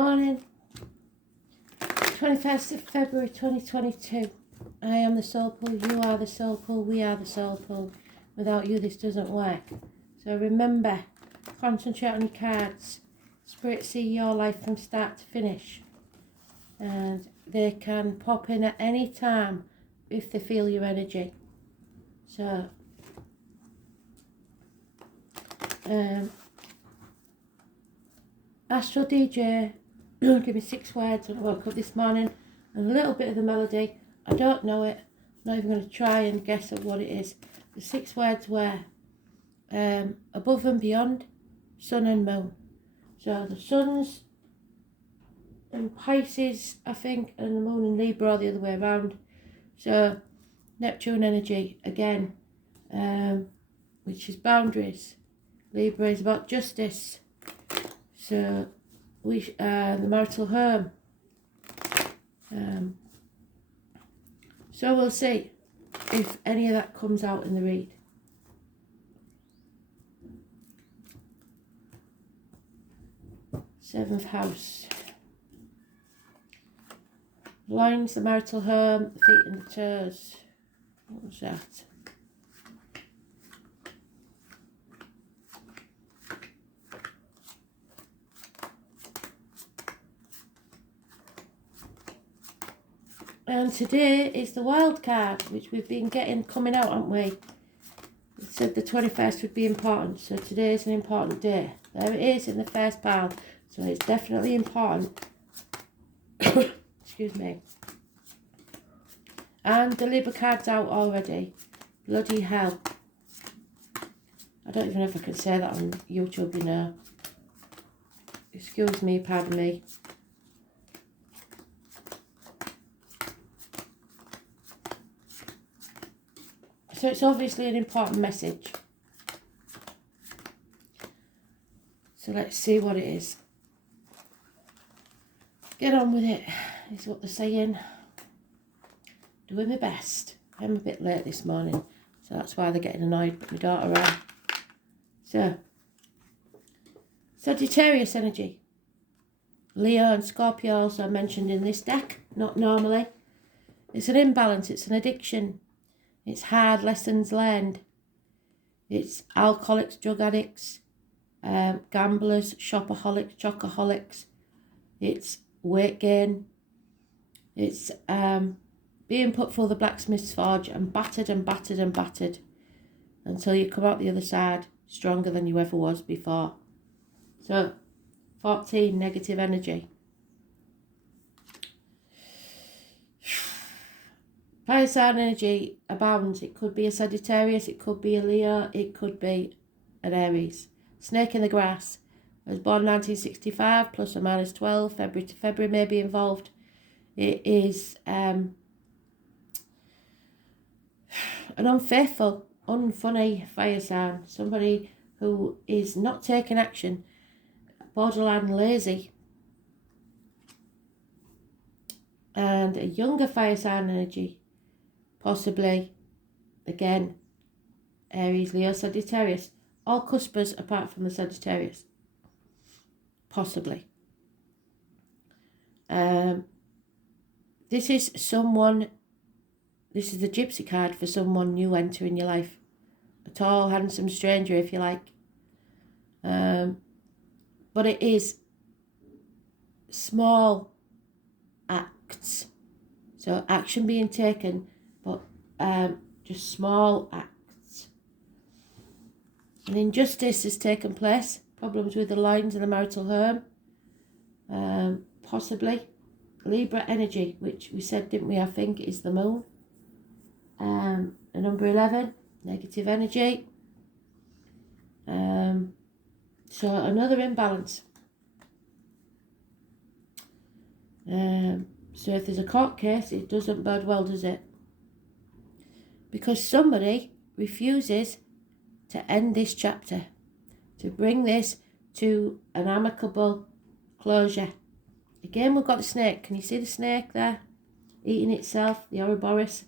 Morning, 21st of February 2022. I am the soul pool, you are the soul pool, we are the soul pool. Without you this doesn't work. So remember, concentrate on your cards. Spirit see your life from start to finish. And they can pop in at any time if they feel your energy. So, Astral DJ give me 6 words when I woke up this morning and a little bit of the melody. I don't know it. I'm not even going to try and guess at what it is. The 6 words were above and beyond, sun and moon. So the sun's in Pisces, I think, and the moon in Libra the other way around. So Neptune energy again, which is boundaries. Libra is about justice. So the marital home. So we'll see if any of that comes out in the read. Seventh house. Loins, the marital home, the feet and the toes. What was that? And today is the wild card, which we've been getting coming out, haven't we? It said the 21st would be important, so today is an important day. There it is in the first pile, so it's definitely important. Excuse me. And the Libra card's out already. Bloody hell. I don't even know if I can say that on YouTube, you know. Excuse me, pardon me. So it's obviously an important message. So let's see what it is. Get on with it, is what they're saying. Doing my best. I'm a bit late this morning, so that's why they're getting annoyed with my daughter around. So, Sagittarius energy. Leo and Scorpio also mentioned in this deck, not normally. It's an imbalance, it's an addiction. It's hard lessons learned. It's alcoholics, drug addicts, gamblers, shopaholics, chocoholics. It's weight gain. It's being put through the blacksmith's forge and battered and battered and battered until you come out the other side stronger than you ever was before. So, 14, negative energy. Fire sign energy abounds. It could be a Sagittarius, it could be a Leo, it could be an Aries. Snake in the grass. I was born 1965, plus or minus 12, February to February may be involved. It is an unfaithful, unfunny fire sign. Somebody who is not taking action, borderline lazy. And a younger fire sign energy. Possibly, again, Aries, Leo, Sagittarius. All cuspers apart from the Sagittarius. Possibly. This is the gypsy card for someone new entering your life. A tall, handsome stranger, if you like. But it is small acts. So action being taken, but just small acts. An injustice has taken place. Problems with the lines in the marital home. Possibly. Libra energy, which we said, didn't we, I think, is the moon. The number 11, negative energy. So another imbalance. So if there's a court case, it doesn't bode well, does it? Because somebody refuses to end this chapter, to bring this to an amicable closure. Again, we've got the snake. Can you see the snake there? Eating itself, the Ouroboros.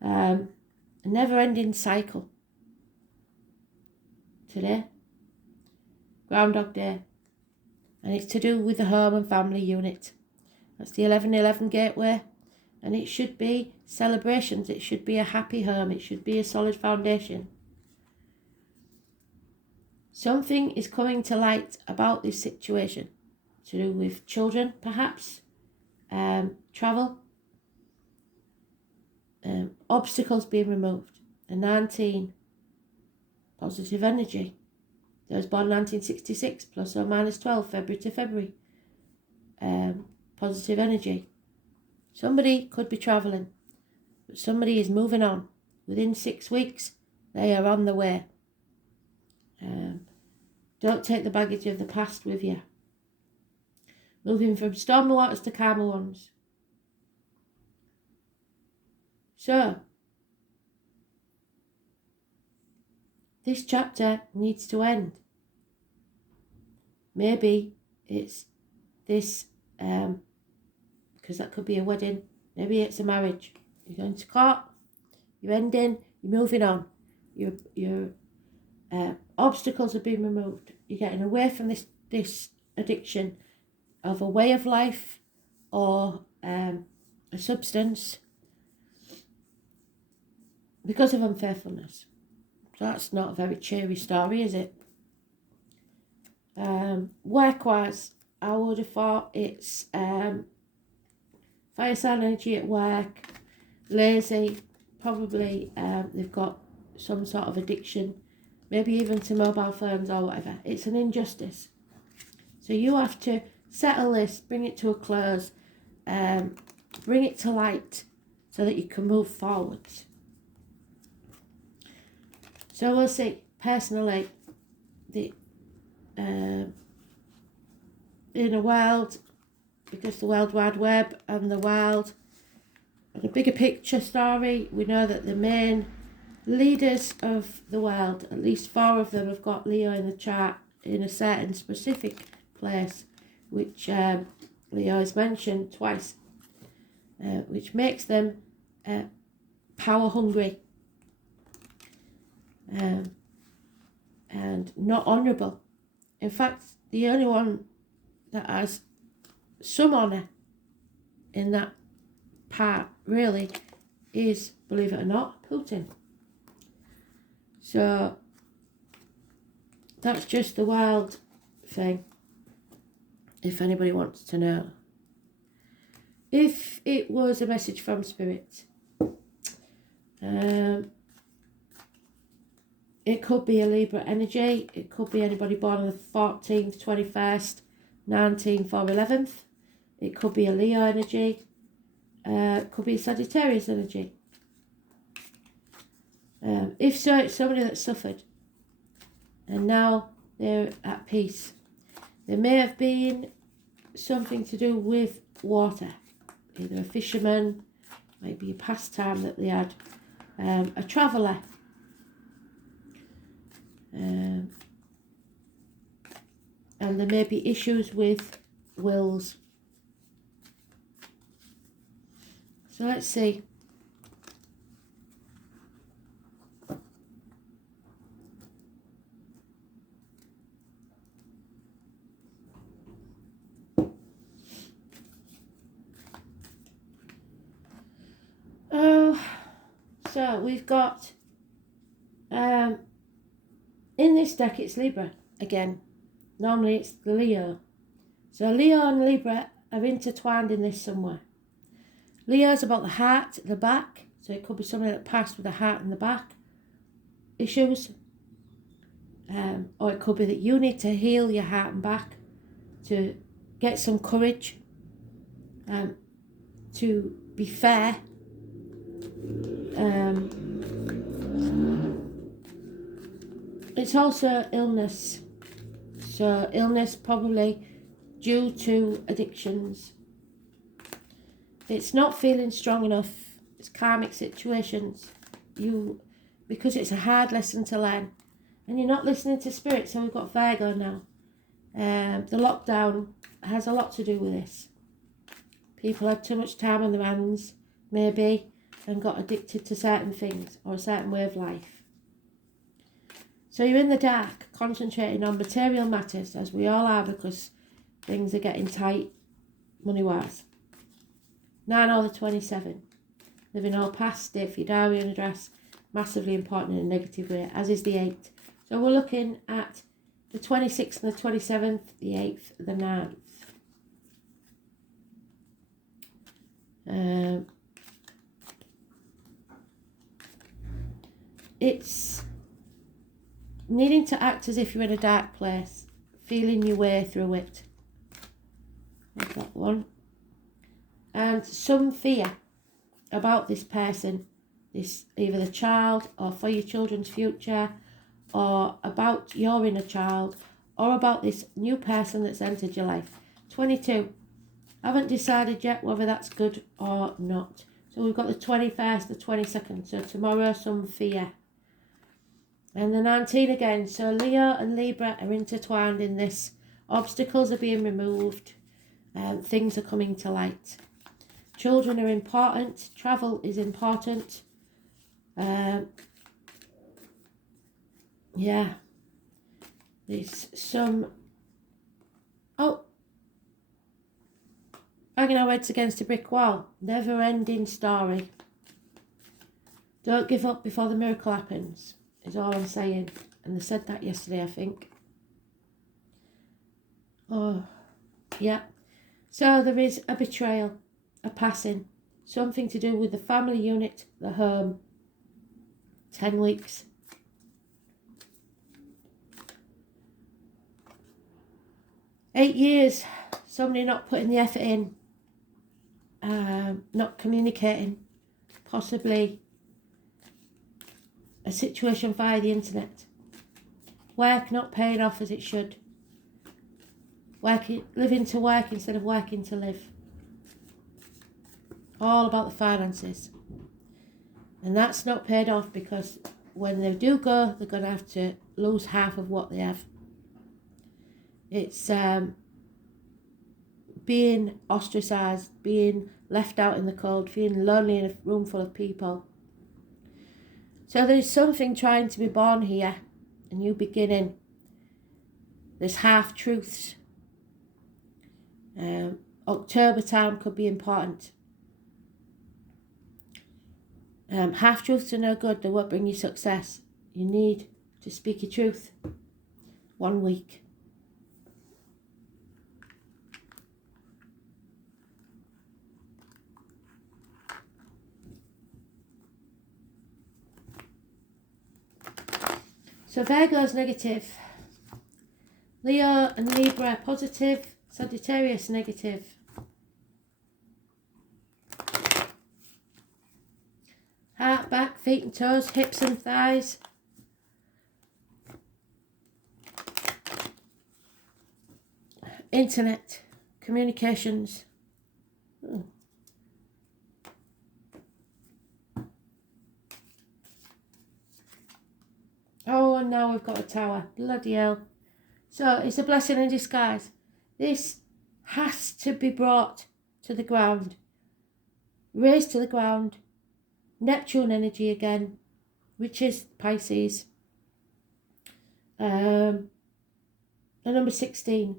A never-ending cycle. Today, Groundhog Day. And it's to do with the home and family unit. That's the 1111 gateway. And it should be celebrations. It should be a happy home. It should be a solid foundation. Something is coming to light about this situation. To do with children, perhaps. Travel. Obstacles being removed. A 19. Positive energy. Those born 1966, plus or minus 12, February to February. Positive energy. Somebody could be travelling, but somebody is moving on. Within 6 weeks, they are on the way. Don't take the baggage of the past with you. Moving from stormy waters to calmer ones. So, this chapter needs to end. Maybe it's this, because that could be a wedding. Maybe it's a marriage. You're going to court, you're ending, you're moving on. Your obstacles have been removed. You're getting away from this addiction of a way of life or a substance because of unfaithfulness. So that's not a very cheery story, is it? Work-wise, I would have thought it's fire sign energy at work, lazy, probably they've got some sort of addiction, maybe even to mobile phones or whatever. It's an injustice. So you have to settle this, bring it to a close, bring it to light so that you can move forwards. So we'll see. Personally, the in a world, because the World Wide Web and the world, and a bigger picture story, we know that the main leaders of the world, at least 4 of them have got Leo in the chart in a certain specific place, which Leo is mentioned twice, which makes them power hungry and not honourable. In fact, the only one that has some honour in that part really is, believe it or not, Putin. So that's just the wild thing, if anybody wants to know. If it was a message from Spirit, it could be a Libra energy. It could be anybody born on the 14th, 21st, 19th or 11th. It could be a Leo energy. It could be a Sagittarius energy. If so, it's somebody that suffered and now they're at peace. There may have been something to do with water, either a fisherman, maybe a pastime that they had, a traveller, and there may be issues with wills. So let's see. So we've got, in this deck it's Libra again. Normally it's the Leo. So Leo and Libra are intertwined in this somewhere. Leo's about the heart, the back. So it could be something that passed with the heart and the back issues. Or it could be that you need to heal your heart and back to get some courage, to be fair. It's also illness. So illness probably due to addictions. It's not feeling strong enough. It's karmic situations. Because it's a hard lesson to learn. And you're not listening to Spirit, so we've got Virgo now. The lockdown has a lot to do with this. People had too much time on their hands, maybe, and got addicted to certain things or a certain way of life. So you're in the dark, concentrating on material matters, as we all are, because things are getting tight money-wise. 9 or the 27. Living all past, date for your diary and address. Massively important in a negative way, as is the 8. So we're looking at the 26th and the 27th, the 8th, the 9th. It's needing to act as if you're in a dark place, feeling your way through it. There's that one. And some fear about this person, this either the child or for your children's future, or about your inner child, or about this new person that's entered your life. 22. Haven't decided yet whether that's good or not. So we've got the 21st, the 22nd. So tomorrow, some fear. And the 19 again. So Leo and Libra are intertwined in this. Obstacles are being removed. Things are coming to light. Children are important. Travel is important. Yeah. There's some... Oh. Banging our heads against a brick wall. Never ending story. Don't give up before the miracle happens, is all I'm saying. And they said that yesterday, I think. Oh, yeah. So there is a betrayal, a passing, something to do with the family unit, the home. 10 weeks. Eight years, somebody not putting the effort in. Not communicating, possibly a situation via the internet, work not paying off as it should, living to work instead of working to live, all about the finances, and that's not paid off because when they do go, they're going to have to lose half of what they have. It's being ostracised, being left out in the cold, feeling lonely in a room full of people. So there's something trying to be born here, a new beginning. There's half-truths. October time could be important. Half-truths are no good, they won't bring you success. You need to speak your truth. 1 week. So Virgo's negative, Leo and Libra positive, Sagittarius negative. Heart, back, feet and toes, hips and thighs. Internet, communications. Oh, and now we've got a tower. Bloody hell. So it's a blessing in disguise. This has to be brought to the ground. Raised to the ground. Neptune energy again, which is Pisces. The number 16.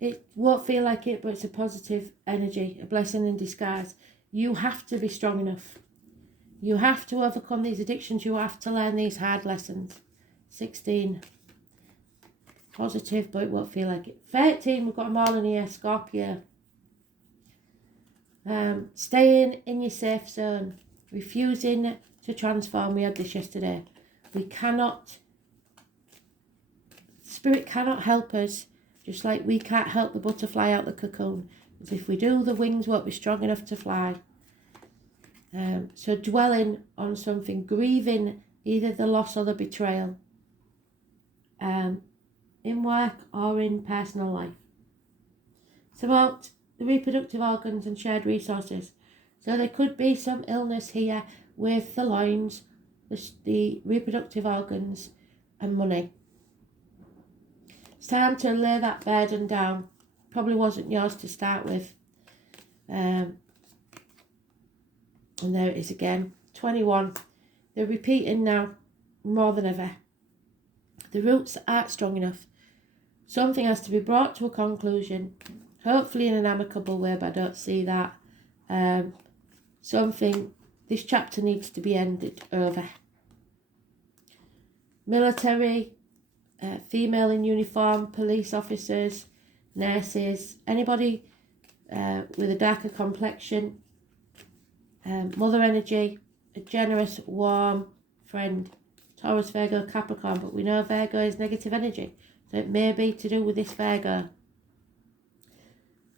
It won't feel like it, but it's a positive energy, a blessing in disguise. You have to be strong enough. You have to overcome these addictions. You have to learn these hard lessons. 16. Positive, but it won't feel like it. 13, we've got them all in here. Scorpio. Staying in your safe zone. Refusing to transform. We had this yesterday. We cannot... Spirit cannot help us, just like we can't help the butterfly out the cocoon. Because if we do, the wings won't be strong enough to fly. So dwelling on something, grieving either the loss or the betrayal. In work or in personal life. It's about the reproductive organs and shared resources. So there could be some illness here with the loins, the reproductive organs and money. It's time to lay that burden down. Probably wasn't yours to start with. And there it is again. 21. They're repeating now more than ever. The roots aren't strong enough. Something has to be brought to a conclusion. hopefully in an amicable way, but I don't see that. This chapter needs to be ended over. Military, female in uniform, police officers, nurses, anybody with a darker complexion, mother energy, a generous, warm friend, Taurus, Virgo, Capricorn, but we know Virgo is negative energy, so it may be to do with this Virgo.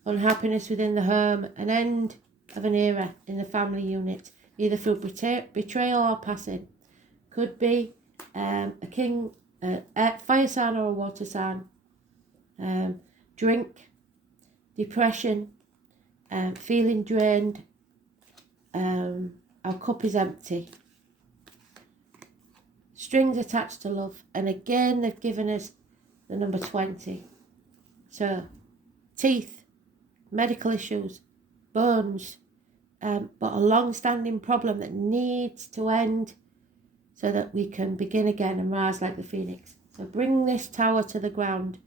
Unhappiness within the home, an end of an era in the family unit, either through betrayal or passing. Could be a king, fire sign or a water sign. Drink, depression, feeling drained. Our cup is empty. Strings attached to love. And again, they've given us the number 20. So, teeth, medical issues, bones, but a long-standing problem that needs to end so that we can begin again and rise like the phoenix. So bring this tower to the ground,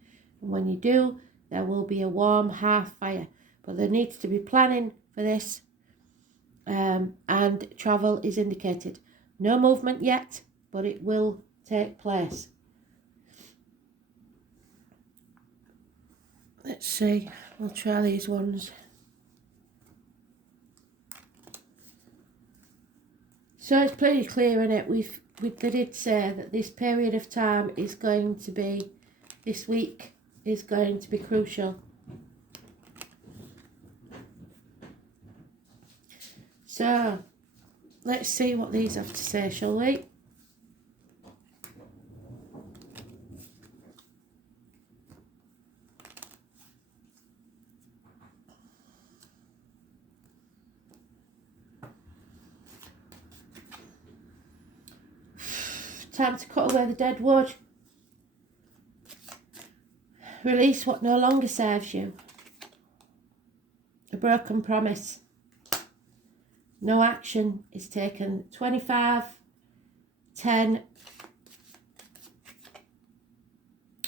and when you do, there will be a warm hearth fire. But there needs to be planning for this, and travel is indicated. No movement yet, but it will take place. Let's see, we'll try these ones. So it's pretty clear in it. They did say that this period of time is going to be, this week is going to be crucial. So let's see what these have to say, shall we? Time to cut away the dead wood. Release what no longer serves you. A broken promise. No action is taken. 25, 10.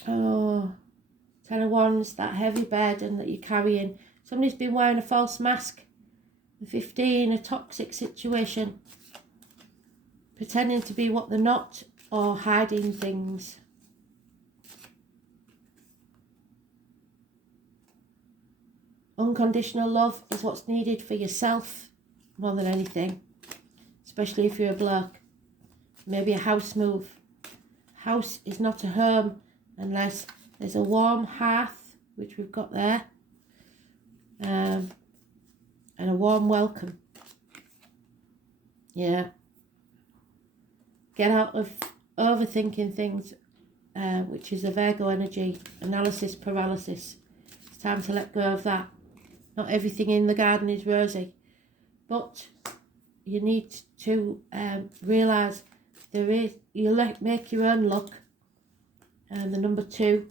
Oh, 10 of Wands, that heavy burden that you're carrying. Somebody's been wearing a false mask. The 15, a toxic situation. Pretending to be what they're not, or hiding things. Unconditional love is what's needed for yourself more than anything, especially if you're a bloke. Maybe a house move. House is not a home unless there's a warm hearth, which we've got there, and a warm welcome. Yeah. Get out of overthinking things, which is a Virgo energy, analysis paralysis. It's time to let go of that. Not everything in the garden is rosy, but you need to realise make your own luck. And the number 2,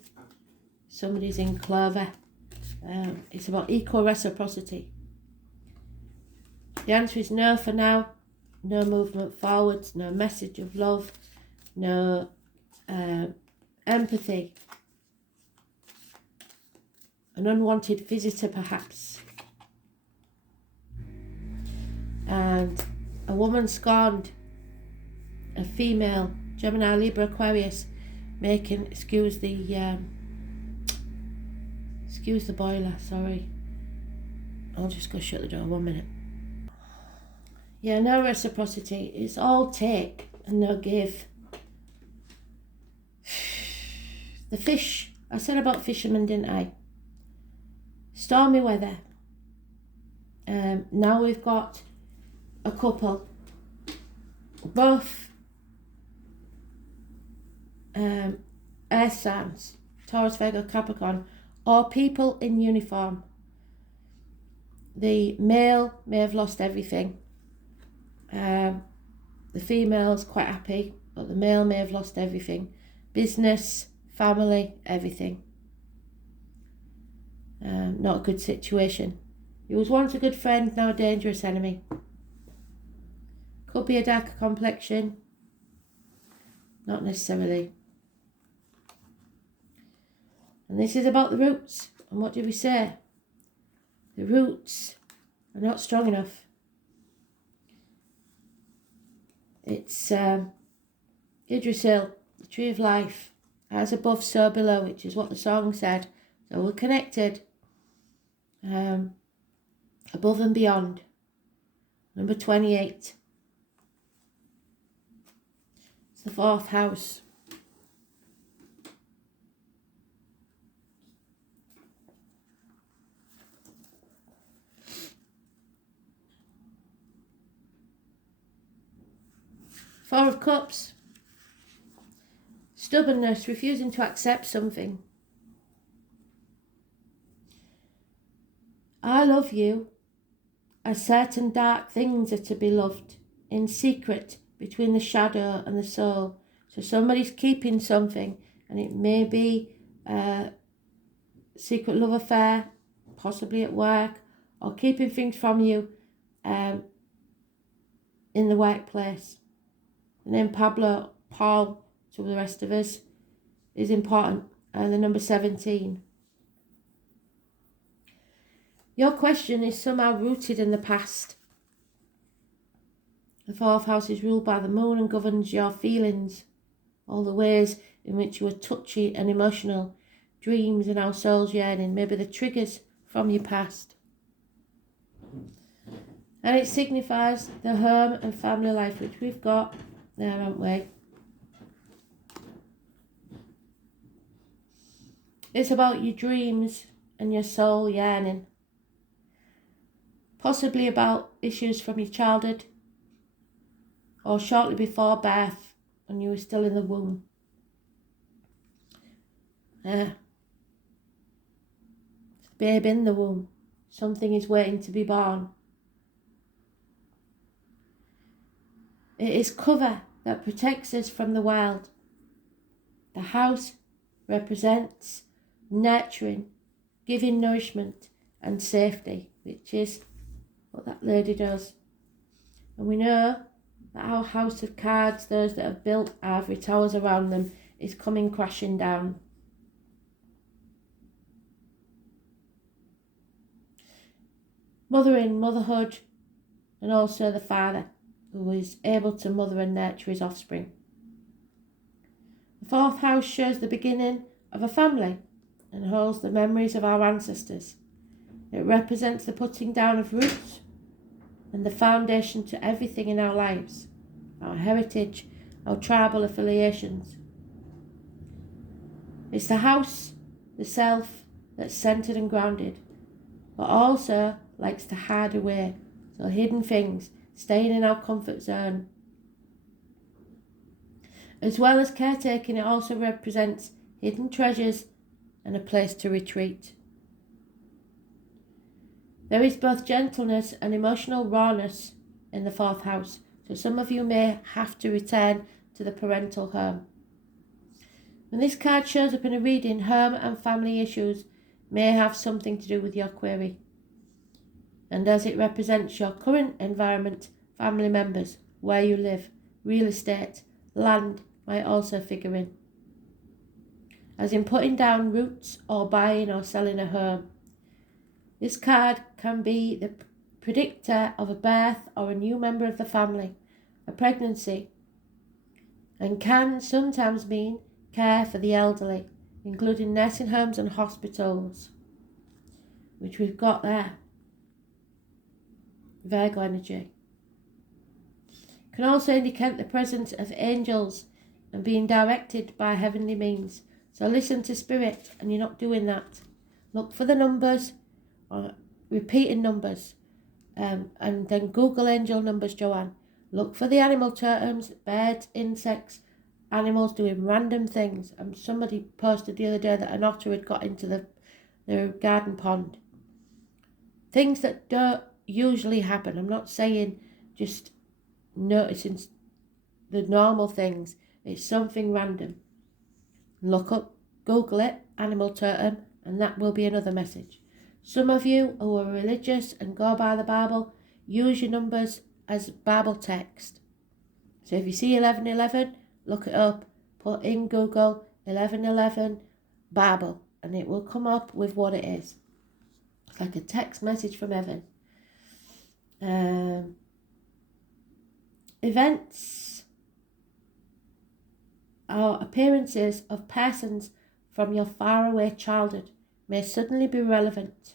somebody's in clover. It's about equal reciprocity. The answer is no for now. No movement forwards, no message of love, no empathy. An unwanted visitor perhaps. And a woman scorned, a female, Gemini, Libra, Aquarius, making, excuse the boiler, sorry. I'll just go shut the door 1 minute. Yeah, no reciprocity. It's all take and no give. The fish. I said about fishermen, didn't I? Stormy weather. Now we've got a couple. Both earth signs. Taurus, Virgo, Capricorn. Or people in uniform. The male may have lost everything. The female's quite happy, but the male may have lost everything. Business, family, everything. Not a good situation. He was once a good friend, now a dangerous enemy. Could be a darker complexion. Not necessarily. And this is about the roots. And what do we say? The roots are not strong enough. It's Yggdrasil, the tree of life, as above, so below, which is what the song said. So we're connected, above and beyond. Number 28. It's the 4th house. Four of Cups. Stubbornness, refusing to accept something. I love you, as certain dark things are to be loved, in secret, between the shadow and the soul. So somebody's keeping something, and it may be a secret love affair, possibly at work, or keeping things from you in the workplace. And then Paul, to the rest of us, is important. And the number 17. Your question is somehow rooted in the past. The 4th house is ruled by the moon and governs your feelings, all the ways in which you are touchy and emotional, dreams and our souls yearning, maybe the triggers from your past. And it signifies the home and family life, which we've got there, haven't we? It's about your dreams and your soul yearning. Possibly about issues from your childhood or shortly before birth when you were still in the womb. It's the babe in the womb. Something is waiting to be born. It is cover that protects us from the world. The house represents nurturing, giving nourishment and safety, which is what that lady does. And we know that our house of cards, those that have built ivory towers around them, is coming crashing down. Mothering, motherhood, and also the father, who is able to mother and nurture his offspring. The 4th house shows the beginning of a family and holds the memories of our ancestors. It represents the putting down of roots and the foundation to everything in our lives, our heritage, our tribal affiliations. It's the house, the self, that's centered and grounded, but also likes to hide away, so hidden things, staying in our comfort zone. As well as caretaking, it also represents hidden treasures and a place to retreat. There is both gentleness and emotional rawness in the 4th house, so some of you may have to return to the parental home. When this card shows up in a reading, home and family issues may have something to do with your query. And as it represents your current environment, family members, where you live, real estate, land might also figure in. As in putting down roots or buying or selling a home. This card can be the predictor of a birth or a new member of the family, a pregnancy, and can sometimes mean care for the elderly, including nursing homes and hospitals, which we've got there. Virgo energy. Can also indicate the presence of angels and being directed by heavenly means. So listen to spirit, and you're not doing that. Look for the numbers, or repeating numbers, and then Google angel numbers, Joanne. Look for the animal totems, birds, insects, animals doing random things. And somebody posted the other day that an otter had got into the garden pond. Things that don't usually happen. I'm not saying just noticing the normal things. It's something random. Look up, Google it, animal totem, and that will be another message. Some of you who are religious and go by the Bible, use your numbers as Bible text. So if you see 1111, look it up, put in Google 1111 Bible, and it will come up with what it is. It's like a text message from heaven. Events or appearances of persons from your faraway childhood may suddenly be relevant.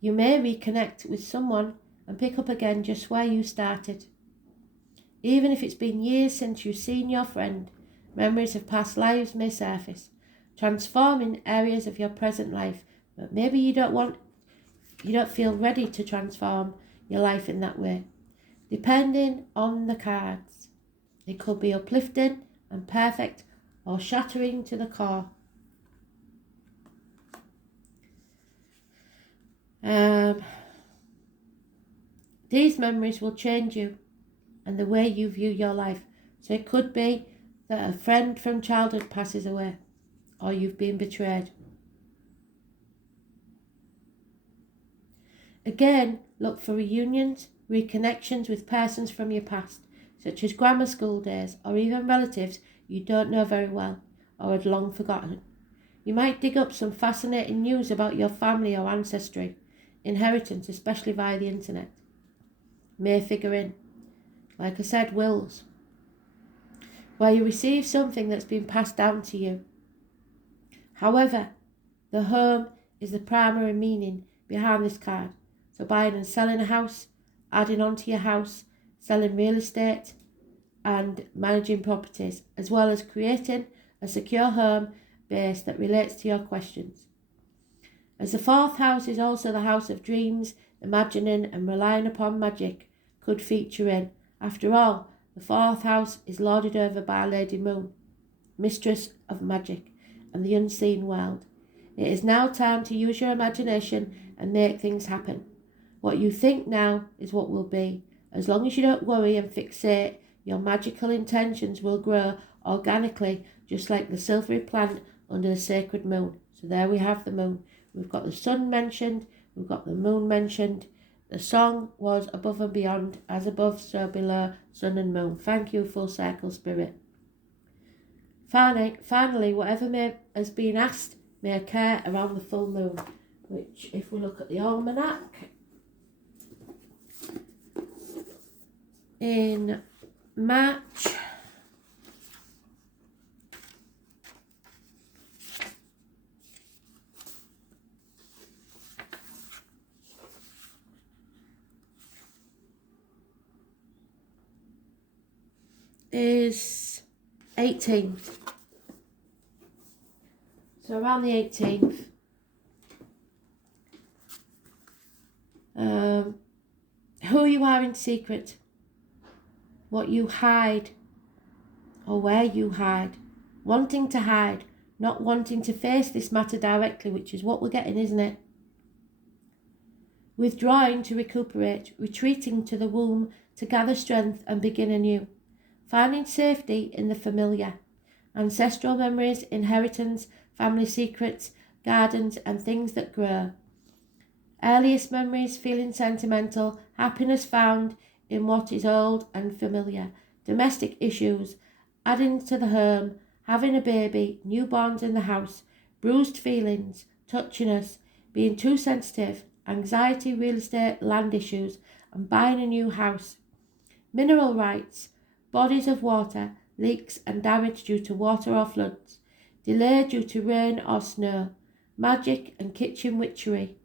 You may reconnect with someone and pick up again just where you started. Even if it's been years since you've seen your friend, memories of past lives may surface, transforming areas of your present life, but maybe you don't feel ready to transform your life in that way. Depending on the cards, it could be uplifting and perfect or shattering to the core. These memories will change you and the way you view your life. So it could be that a friend from childhood passes away, or you've been betrayed. Again, look for reunions, reconnections with persons from your past, such as grammar school days, or even relatives you don't know very well or had long forgotten. You might dig up some fascinating news about your family or ancestry, inheritance, especially via the internet. May figure in. Like I said, wills, where you receive something that's been passed down to you. However, the home is the primary meaning behind this card. So buying and selling a house, adding on to your house, selling real estate and managing properties, as well as creating a secure home base that relates to your questions. As the fourth house is also the house of dreams, imagining and relying upon magic could feature in. After all, the fourth house is lorded over by Lady Moon, mistress of magic and the unseen world. It is now time to use your imagination and make things happen. What you think now is what will be. As long as you don't worry and fixate, your magical intentions will grow organically, just like the silvery plant under the sacred moon. So there we have the moon. We've got the sun mentioned, we've got the moon mentioned. The song was Above and Beyond, as above, so below, sun and moon. Thank you, Full Circle Spirit. Finally, whatever has been asked may occur around the full moon, which, if we look at the almanac, in March, is 18th. So around the 18th, who you are in secret, what you hide, or where you hide, wanting to hide, not wanting to face this matter directly, which is what we're getting, isn't it? Withdrawing to recuperate, retreating to the womb to gather strength and begin anew, finding safety in the familiar, ancestral memories, inheritance, family secrets, gardens and things that grow. Earliest memories, feeling sentimental, happiness found in what is old and familiar, domestic issues, adding to the home, having a baby, newborns in the house, bruised feelings, touchiness, being too sensitive, anxiety, real estate, land issues, and buying a new house. Mineral rights, bodies of water, leaks and damage due to water or floods, delay due to rain or snow, magic and kitchen witchery,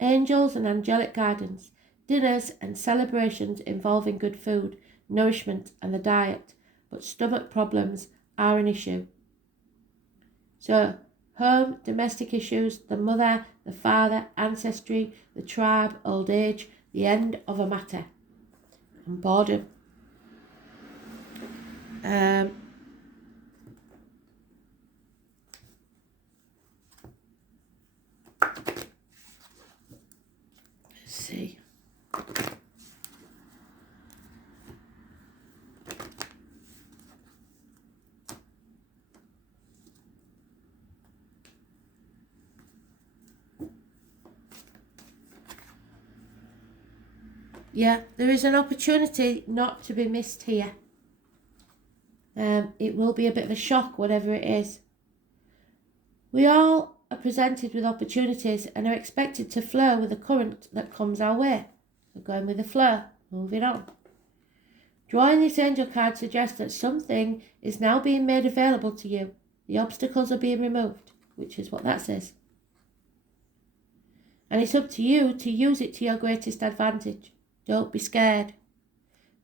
angels and angelic gardens, dinners and celebrations involving good food, nourishment and the diet, but stomach problems are an issue. So, home, domestic issues, the mother, the father, ancestry, the tribe, old age, the end of a matter, and boredom. Let's see. Yeah, there is an opportunity not to be missed here. It will be a bit of a shock, whatever it is. We all are presented with opportunities and are expected to flow with the current that comes our way. So going with the flow, moving on. Drawing this angel card suggests that something is now being made available to you. The obstacles are being removed, which is what that says. And it's up to you to use it to your greatest advantage. Don't be scared.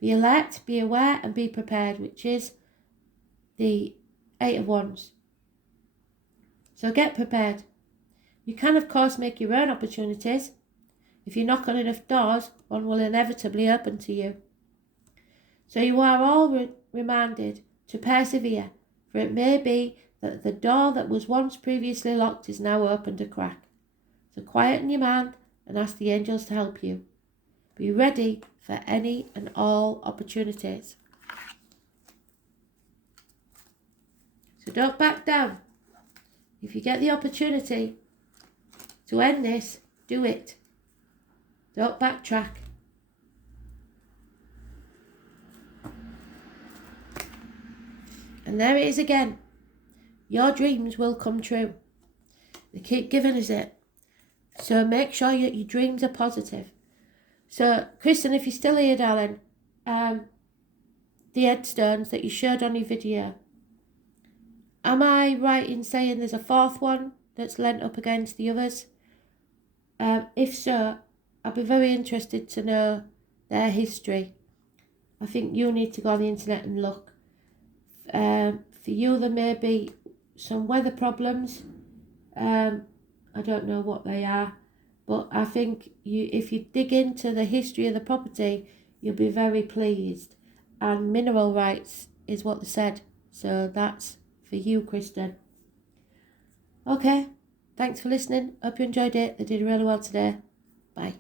Be alert, be aware, and be prepared, which is the 8 of Wands. So get prepared. You can, of course, make your own opportunities. If you knock on enough doors, one will inevitably open to you. So you are all reminded to persevere, for it may be that the door that was once previously locked is now opened a crack. So quieten your mind and ask the angels to help you. Be ready for any and all opportunities. So don't back down. If you get the opportunity to end this, do it. Don't backtrack. And there it is again. Your dreams will come true. They keep giving us it. So make sure your dreams are positive. So, Kristen, if you're still here, darling, the headstones that you showed on your video, am I right in saying there's a fourth one that's lent up against the others? If so, I'd be very interested to know their history. I think you need to go on the internet and look. For you, there may be some weather problems. I don't know what they are, but I think if you dig into the history of the property, you'll be very pleased. And mineral rights is what they said. So that's for you, Kristen. Okay, thanks for listening. Hope you enjoyed it. They did really well today. Bye.